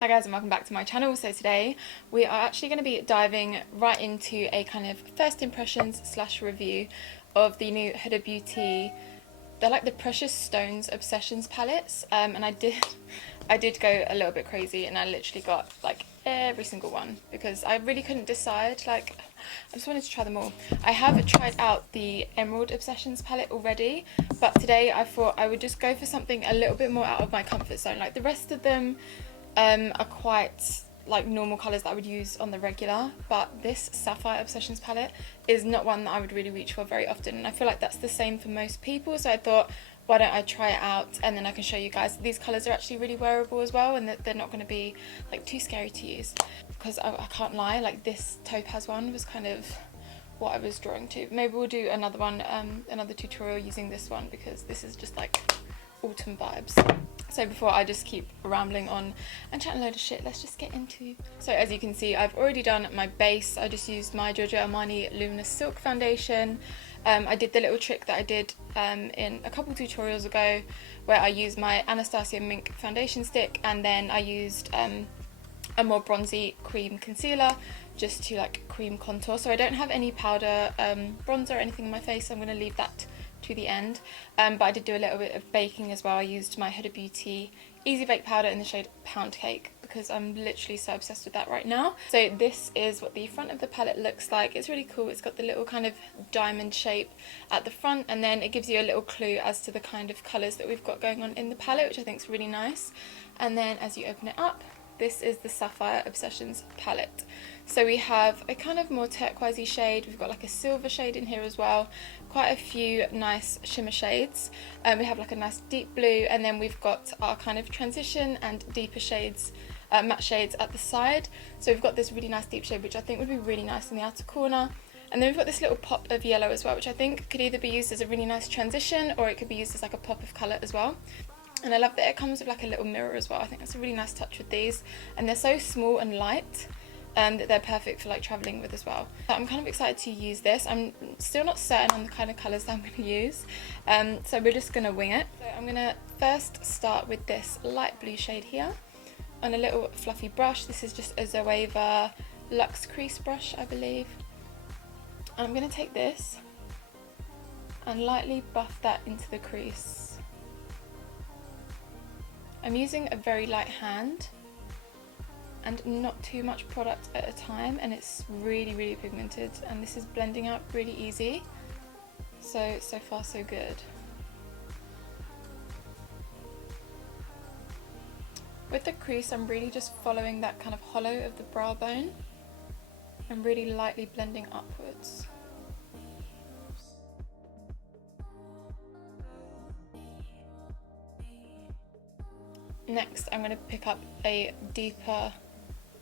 Hi guys, and welcome back to my channel. So today we are actually going to be diving right into a kind of first impressions slash review of the new Huda Beauty. They're like the Precious Stones Obsessions palettes, and I did go a little bit crazy and I literally got like every single one because I really couldn't decide. Like, I just wanted to try them all. I have tried out the Emerald Obsessions palette already, but today I thought I would just go for something a little bit more out of my comfort zone. Like the rest of them are quite like normal colours that I would use on the regular, but this Sapphire Obsessions palette is not one that I would really reach for very often, and I feel like that's the same for most people. So I thought, why don't I try it out and then I can show you guys. These colours are actually really wearable as well, and they're not going to be like too scary to use, because I can't lie, like this topaz one was kind of what I was drawing to. Maybe we'll do another one, another tutorial using this one, because this is just like autumn vibes. So before I just keep rambling on and chatting a load of shit, let's just get into. So as you can see, I've already done my base. I just used my Giorgio Armani Luminous Silk Foundation. I did the little trick that I did in a couple tutorials ago, where I used my Anastasia Mink foundation stick, and then I used a more bronzy cream concealer just to like cream contour. So I don't have any powder bronzer or anything on my face, so I'm going to leave that to the end, but I did do a little bit of baking as well. I used my Huda Beauty Easy Bake Powder in the shade Pound Cake because I'm literally so obsessed with that right now. So this is what the front of the palette looks like. It's really cool. It's got the little kind of diamond shape at the front, and then it gives you a little clue as to the kind of colours that we've got going on in the palette, which I think is really nice. And then as you open it up, this is the Sapphire Obsessions palette. So we have a kind of more turquoisey shade, we've got like a silver shade in here as well, quite a few nice shimmer shades. We have like a nice deep blue, and then we've got our kind of transition and deeper shades, matte shades at the side. So we've got this really nice deep shade, which I think would be really nice in the outer corner. And then we've got this little pop of yellow as well, which I think could either be used as a really nice transition, or it could be used as like a pop of colour as well. And I love that it comes with like a little mirror as well. I think that's a really nice touch with these, and they're so small and light that they're perfect for like travelling with as well. So I'm kind of excited to use this. I'm still not certain on the kind of colours that I'm going to use, so we're just going to wing it. So I'm going to first start with this light blue shade here on a little fluffy brush. This is just a Zoeva Luxe Crease brush, I believe. And I'm going to take this and lightly buff that into the crease. I'm using a very light hand and not too much product at a time, and it's really pigmented, and this is blending out really easy. So far so good. With the crease, I'm really just following that kind of hollow of the brow bone and really lightly blending upwards. Next, I'm going to pick up a deeper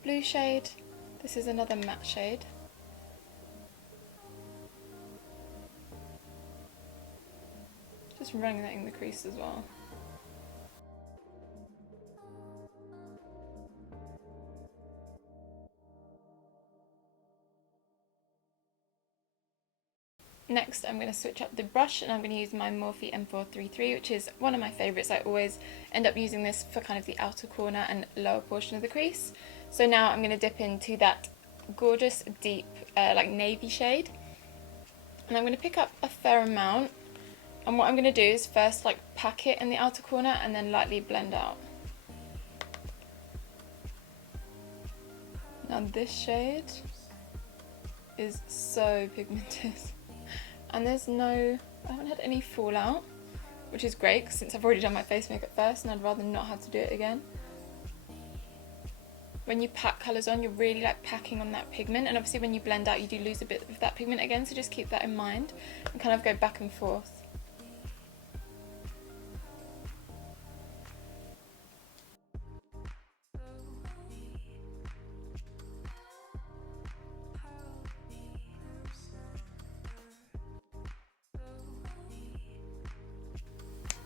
blue shade. This is another matte shade. Just running that in the crease as well. Next, I'm going to switch up the brush, and I'm going to use my Morphe M433, which is one of my favourites. I always end up using this for kind of the outer corner and lower portion of the crease. So now I'm going to dip into that gorgeous deep like navy shade, and I'm going to pick up a fair amount, and what I'm going to do is first like pack it in the outer corner and then lightly blend out. Now this shade is so pigmented. And I haven't had any fallout, which is great since I've already done my face makeup first, and I'd rather not have to do it again. When you pack colours on, you're really like packing on that pigment, and obviously when you blend out you do lose a bit of that pigment again, so just keep that in mind and kind of go back and forth.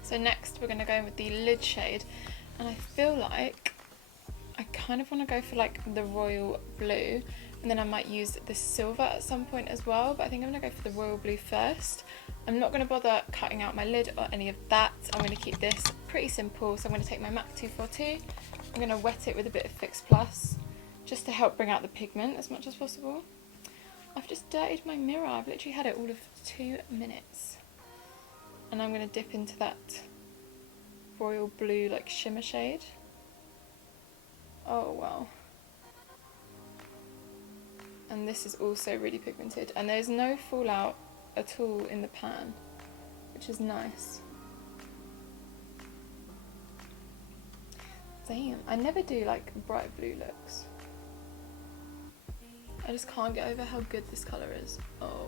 So next we're going to go in with the lid shade, and I feel like I kind of want to go for like the royal blue, and then I might use the silver at some point as well, but I think I'm going to go for the royal blue first. I'm not going to bother cutting out my lid or any of that. I'm going to keep this pretty simple, so I'm going to take my MAC 242, I'm I'm going to wet it with a bit of Fix Plus just to help bring out the pigment as much as possible. I've just dirtied my mirror. I've literally had it all of 2 minutes. And I'm going to dip into that royal blue like shimmer shade. Oh wow. And this is also really pigmented, and there's no fallout at all in the pan, which is nice. Damn, I never do like bright blue looks. I just can't get over how good this colour is. Oh.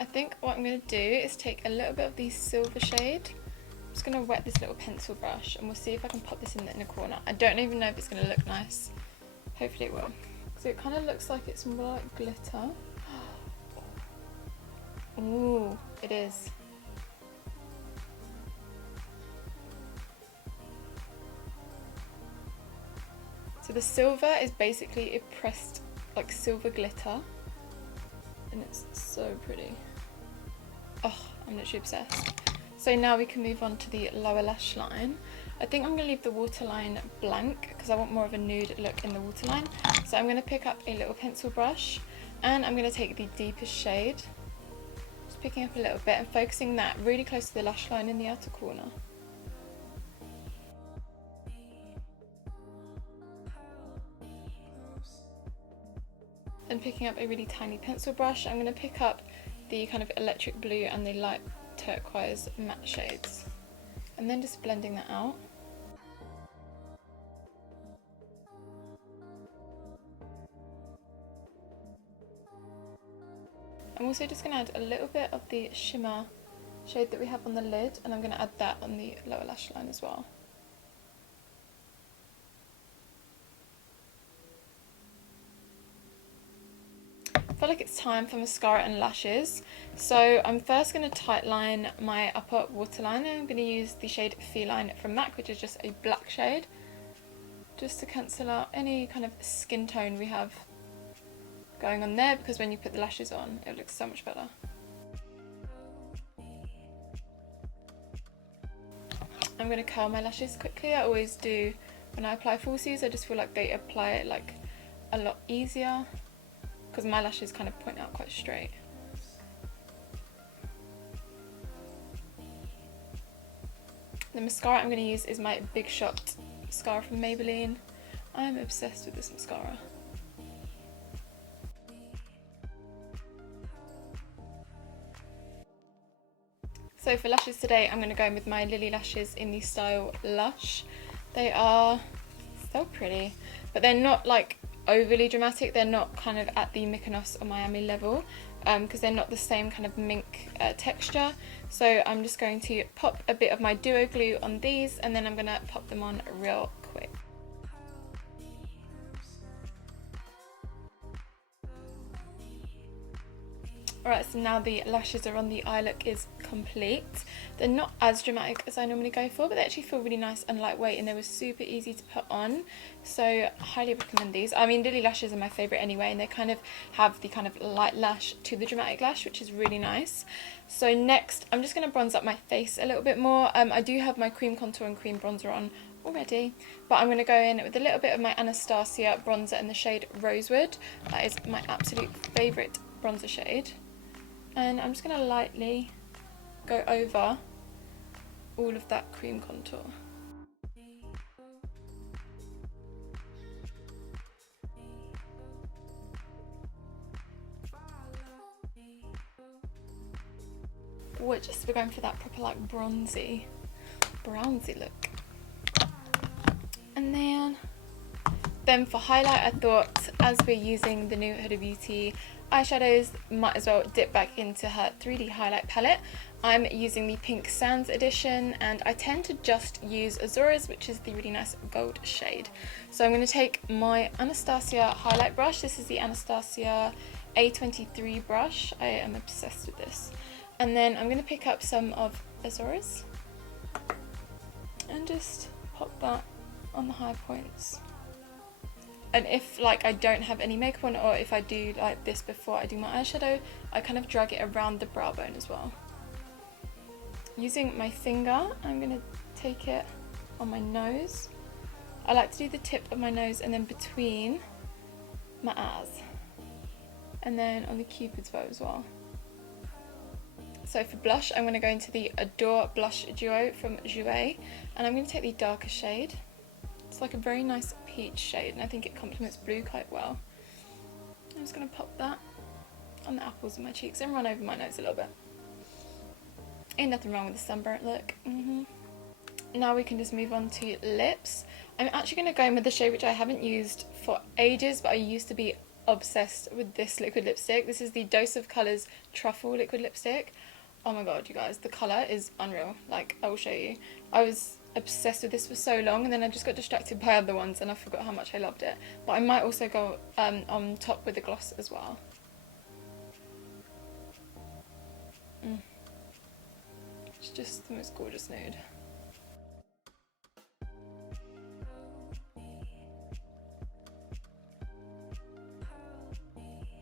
I think what I'm going to do is take a little bit of the silver shade. I'm just going to wet this little pencil brush and we'll see if I can pop this in the inner corner. I don't even know if it's going to look nice. Hopefully it will. So it kind of looks like it's more like glitter. Ooh, it is. So the silver is basically a pressed like silver glitter. And it's so pretty. Oh, I'm literally obsessed. So now we can move on to the lower lash line. I think I'm going to leave the waterline blank because I want more of a nude look in the waterline. So I'm going to pick up a little pencil brush and I'm going to take the deepest shade. Just picking up a little bit and focusing that really close to the lash line in the outer corner. And picking up a really tiny pencil brush, I'm going to pick up the kind of electric blue and the light turquoise matte shades. And then just blending that out. I'm also just going to add a little bit of the shimmer shade that we have on the lid, and I'm going to add that on the lower lash line as well. I feel like it's time for mascara and lashes. So I'm first going to tightline my upper waterline, and I'm going to use the shade Feline from MAC, which is just a black shade, just to cancel out any kind of skin tone we have going on there, because when you put the lashes on it looks so much better. I'm going to curl my lashes quickly. I always do when I apply falsies. I just feel like they apply it like a lot easier, because my lashes kind of point out quite straight. The mascara I'm going to use is my Big Shot mascara from Maybelline. I'm obsessed with this mascara. So for lashes today, I'm going to go in with my Lily lashes in the style Lush. They are so pretty, but they're not like overly dramatic. They're not kind of at the Mykonos or Miami level, because they're not the same kind of mink texture. So I'm just going to pop a bit of my duo glue on these, and then I'm going to pop them on real quick. Alright, so now the lashes are on, the eye look is complete. They're not as dramatic as I normally go for, but they actually feel really nice and lightweight, and they were super easy to put on. So I highly recommend these. I mean, Lily lashes are my favourite anyway, and they kind of have the kind of light lash to the dramatic lash, which is really nice. So next, I'm just going to bronze up my face a little bit more. I do have my cream contour and cream bronzer on already, but I'm going to go in with a little bit of my Anastasia bronzer in the shade Rosewood. That is my absolute favourite bronzer shade. And I'm just going to lightly go over all of that cream contour. We're going for that proper like bronzy, brownsy look. And then for highlight, I thought as we're using the new Huda Beauty eyeshadows, might as well dip back into her 3D highlight palette. I'm using the Pink Sands edition, and I tend to just use Azure's, which is the really nice gold shade. So I'm going to take my Anastasia highlight brush. This is the Anastasia A23 brush. I am obsessed with this. And then I'm going to pick up some of Azure's and just pop that on the high points. And if like I don't have any makeup on, or if I do like this before I do my eyeshadow, I kind of drag it around the brow bone as well. Using my finger, I'm going to take it on my nose. I like to do the tip of my nose and then between my eyes. And then on the cupid's bow as well. So for blush, I'm going to go into the Adore Blush Duo from Jouer, and I'm going to take the darker shade. It's like a very nice peach shade, and I think it complements blue quite well. I'm just going to pop that on the apples of my cheeks and run over my nose a little bit. Ain't nothing wrong with the sunburnt look. Now we can just move on to lips. I'm actually going to go in with the shade which I haven't used for ages, but I used to be obsessed with this liquid lipstick. This is the Dose of Colours Truffle liquid lipstick. Oh my god, you guys, the colour is unreal. Like, I will show you. I was obsessed with this for so long, and then I just got distracted by other ones and I forgot how much I loved it. But I might also go on top with the gloss as well. It's just the most gorgeous nude.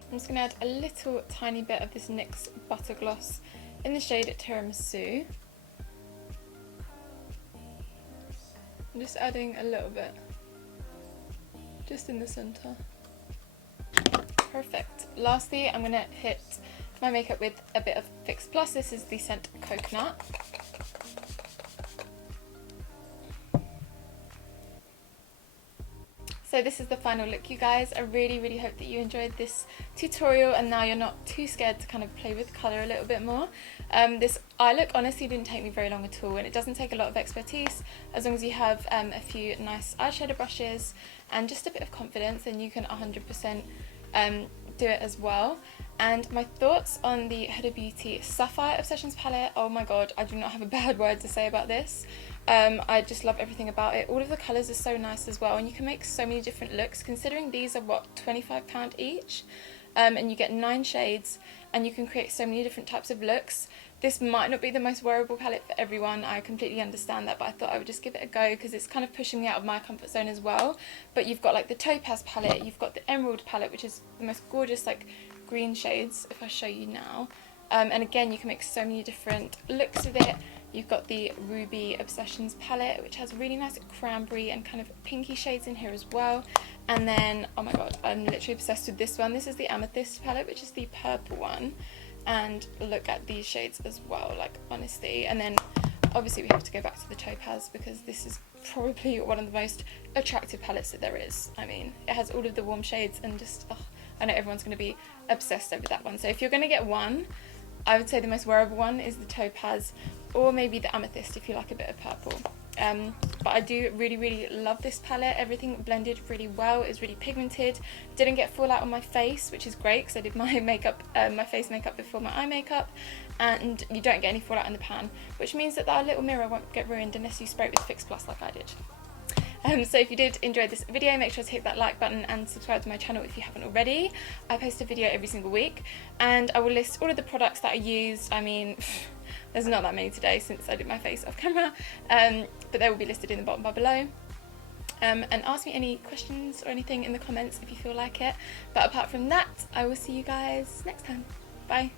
I'm just going to add a little tiny bit of this NYX Butter Gloss in the shade Tiramisu. I'm just adding a little bit, just in the centre. Perfect. Lastly, I'm going to hit my makeup with a bit of Fix Plus. This is the scent Coconut. So this is the final look, you guys. I really hope that you enjoyed this tutorial, and now you're not too scared to kind of play with colour a little bit more. This eye look honestly didn't take me very long at all, and it doesn't take a lot of expertise. As long as you have a few nice eyeshadow brushes and just a bit of confidence, then you can 100% do it as well. And my thoughts on the Huda Beauty Sapphire Obsessions palette, oh my god, I do not have a bad word to say about this. I just love everything about it. All of the colours are so nice as well, and you can make so many different looks, considering these are what, £25 each, and you get 9 shades and you can create so many different types of looks. This might not be the most wearable palette for everyone, I completely understand that, but I thought I would just give it a go because it's kind of pushing me out of my comfort zone as well. But you've got like the Topaz palette, you've got the Emerald palette, which is the most gorgeous like green shades, if I show you now. And again, you can make so many different looks with it. You've got the Ruby Obsessions palette, which has really nice cranberry and kind of pinky shades in here as well. And then, oh my god, I'm literally obsessed with this one. This is the Amethyst palette, which is the purple one. And look at these shades as well, like honestly. And then obviously we have to go back to the Topaz because this is probably one of the most attractive palettes that there is. I mean, it has all of the warm shades and just, oh, I know everyone's going to be obsessed over that one. So if you're going to get one, I would say the most wearable one is the Topaz, or maybe the Amethyst if you like a bit of purple. But I do really love this palette. Everything blended really well. It's really pigmented. Didn't get fallout on my face, which is great because I did my makeup, my face makeup before my eye makeup, and you don't get any fallout in the pan, which means that our little mirror won't get ruined unless you spray it with Fix Plus like I did. So if you did enjoy this video, make sure to hit that like button and subscribe to my channel if you haven't already. I post a video every single week, and I will list all of the products that I used. I mean, there's not that many today since I did my face off camera, but they will be listed in the bottom bar below. And ask me any questions or anything in the comments if you feel like it. But apart from that, I will see you guys next time. Bye.